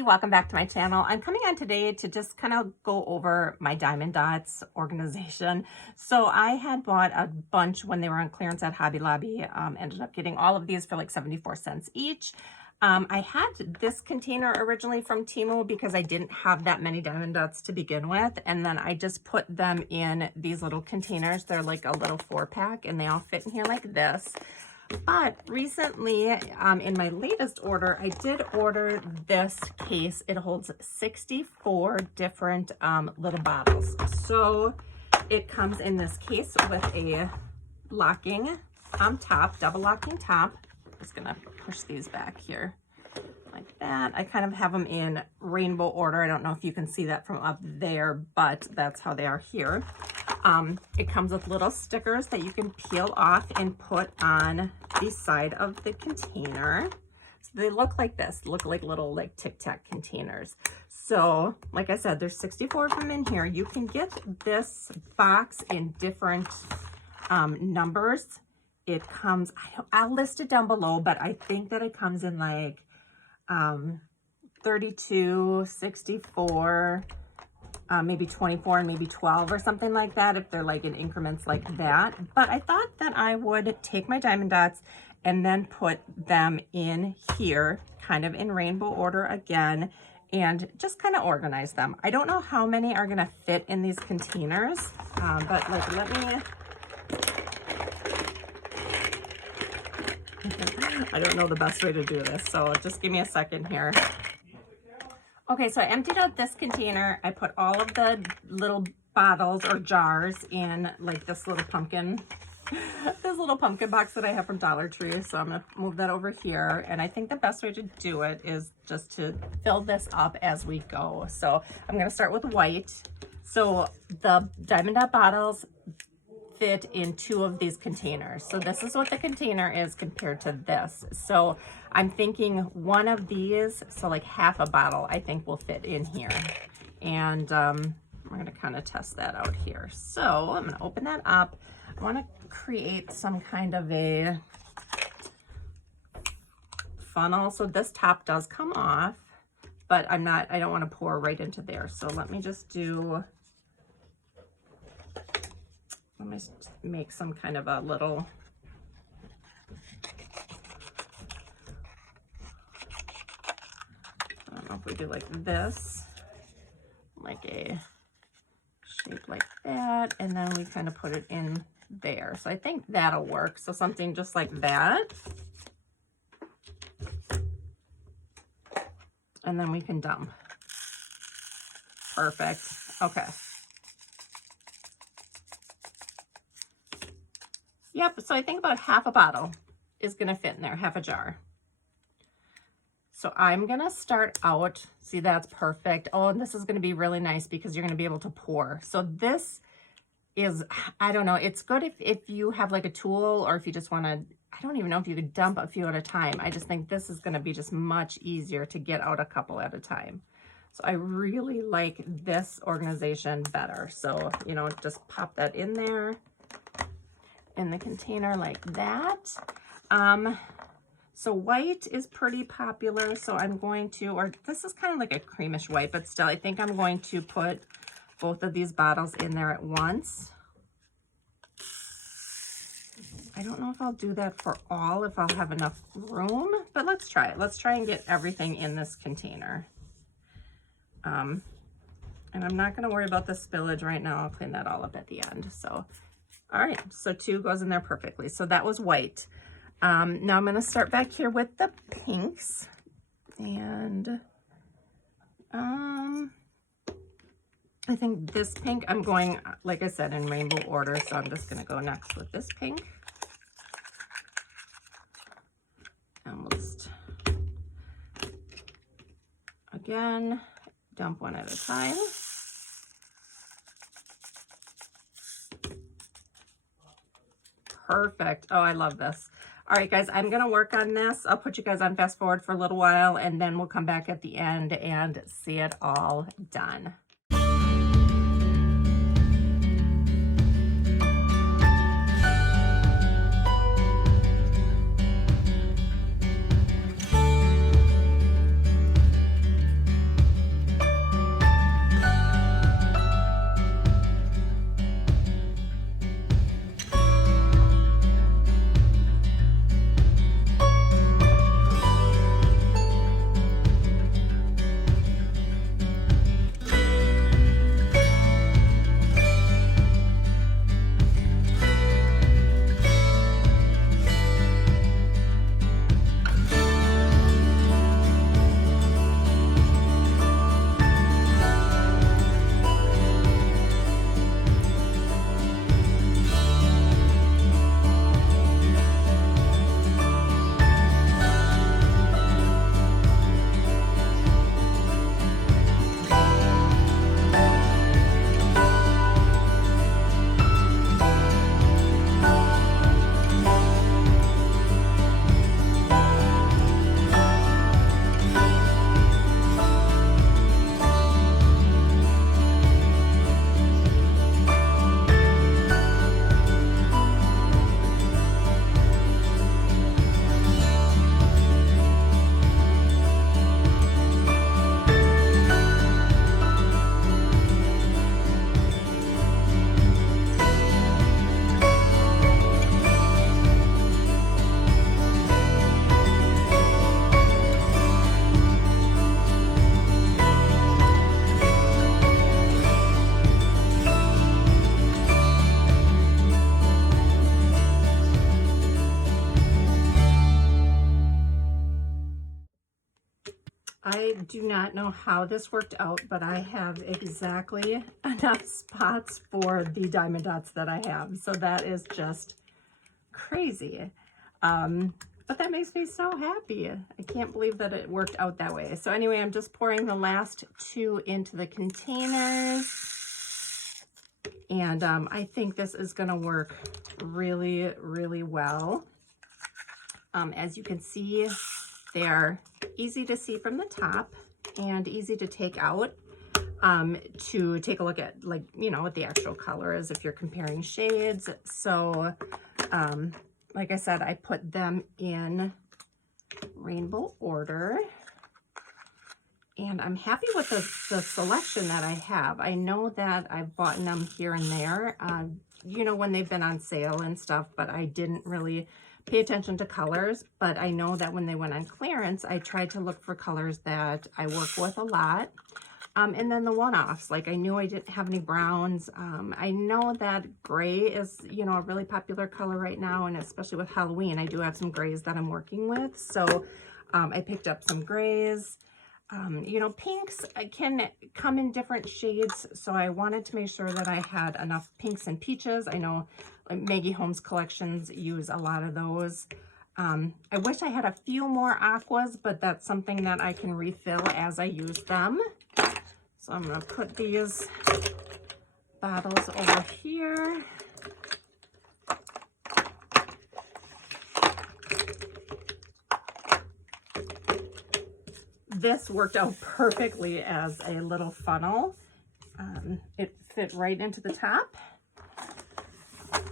Hey, welcome back to my channel. I'm coming on today to just kind of go over my diamond dots organization. So I had bought a bunch when they were on clearance at Hobby Lobby. Ended up getting all of these for like 74 cents each. I had this container originally from Temu because I didn't have that many diamond dots to begin with. And then I just put them in these little containers. They're like a little 4-pack and they all fit in here like this. But recently, in my latest order, I did order this case. It holds 64 different little bottles. So it comes in this case with a locking top, double locking top. I'm just gonna push these back here like that. I kind of have them in rainbow order. I don't know if you can see that from up there, but that's how they are here. It comes with little stickers that you can peel off and put on the side of the container. So they look like this, look like little like Tic Tac containers. So like I said, there's 64 of them in here. You can get this box in different numbers. It comes, I'll list it down below, but I think that it comes in like 32, 64, maybe 24 and maybe 12 or something like that, if they're like in increments like that. But I thought that I would take my diamond dots and then put them in here, kind of in rainbow order again, and just kind of organize them. I don't know how many are gonna fit in these containers, but like, let me, I don't know the best way to do this, so just give me a second here. Okay, so I emptied out this container. I put all of the little bottles or jars in like this little pumpkin, this little pumpkin box that I have from Dollar Tree. So I'm gonna move that over here. And I think the best way to do it is just to fill this up as we go. So I'm gonna start with white. So the diamond dot bottles fit in 2 of these containers. So this is what the container is compared to this. So I'm thinking one of these, so like half a bottle, I think will fit in here. And we're gonna kind of test that out here. So I'm gonna open that up. I wanna create some kind of a funnel. So this top does come off, but I don't wanna pour right into there. So let me just do, let me make some kind of a little, I don't know if we do like this, like a shape like that, and then we kind of put it in there. So I think that'll work. So something just like that. And then we can dump. Perfect. Okay. Yep, so I think about half a bottle is gonna fit in there, half a jar. So I'm gonna start out, see that's perfect. Oh, and this is gonna be really nice because you're gonna be able to pour. So this is, I don't know, it's good if you have like a tool or if you just wanna, I don't even know if you could dump a few at a time. I just think this is gonna be just much easier to get out a couple at a time. So I really like this organization better. So, you know, just pop that in there, in the container like that. So white is pretty popular, so I'm going to, or this is kind of like a creamish white, but still I think I'm going to put both of these bottles in there at once. I don't know if I'll do that for all, if I'll have enough room, but let's try it. Let's try and get everything in this container. And I'm not gonna worry about the spillage right now. I'll clean that all up at the end. So all right, so 2 goes in there perfectly. So that was white. Now I'm gonna start back here with the pinks. And I think this pink, I'm going, like I said, in rainbow order. So I'm just gonna go next with this pink. And we'll just, again, dump one at a time. Perfect. Oh, I love this. All right, guys, I'm going to work on this. I'll put you guys on fast forward for a little while, and then we'll come back at the end and see it all done. I do not know how this worked out, but I have exactly enough spots for the diamond dots that I have. So that is just crazy. But that makes me so happy. I can't believe that it worked out that way. So anyway, I'm just pouring the last 2 into the containers. And I think this is gonna work really, really well. As you can see, they are easy to see from the top and easy to take out to take a look at, like, you know, what the actual color is if you're comparing shades. So like I said, I put them in rainbow order, and I'm happy with the selection that I have. I know that I've bought them here and there, you know, when they've been on sale and stuff, but I didn't really pay attention to colors. But I know that when they went on clearance, I tried to look for colors that I work with a lot. And then the one-offs, like I knew I didn't have any browns. I know that gray is, you know, a really popular color right now, and especially with Halloween, I do have some grays that I'm working with. So I picked up some grays. You know, pinks can come in different shades, so I wanted to make sure that I had enough pinks and peaches. I know Maggie Holmes collections use a lot of those. I wish I had a few more aquas, but that's something that I can refill as I use them. So I'm going to put these bottles over here. This worked out perfectly as a little funnel. It fit right into the top.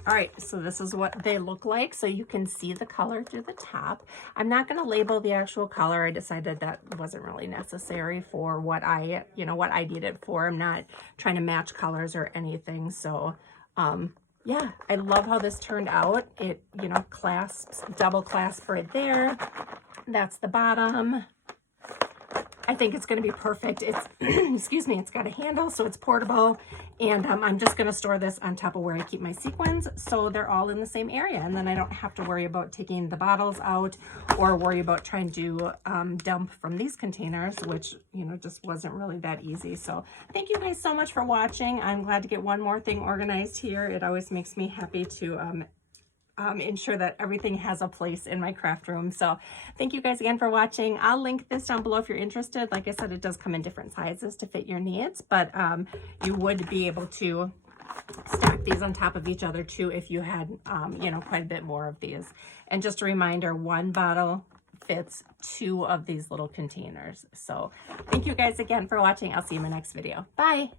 All right, so this is what they look like. So you can see the color through the top. I'm not going to label the actual color. I decided that wasn't really necessary for what I, you know, what I need it for. I'm not trying to match colors or anything. So, yeah, I love how this turned out. It, you know, clasps, double clasp right there. That's the bottom. I think it's going to be perfect. It's, excuse me, it's got a handle, so it's portable. And I'm just going to store this on top of where I keep my sequins, so they're all in the same area. And then I don't have to worry about taking the bottles out or worry about trying to dump from these containers, which, you know, just wasn't really that easy. So thank you guys so much for watching. I'm glad to get one more thing organized here. It always makes me happy to ensure that everything has a place in my craft room. So thank you guys again for watching. I'll link this down below if you're interested. Like I said, it does come in different sizes to fit your needs, but you would be able to stack these on top of each other too if you had, you know, quite a bit more of these. And just a reminder, one bottle fits 2 of these little containers. So thank you guys again for watching. I'll see you in my next video. Bye.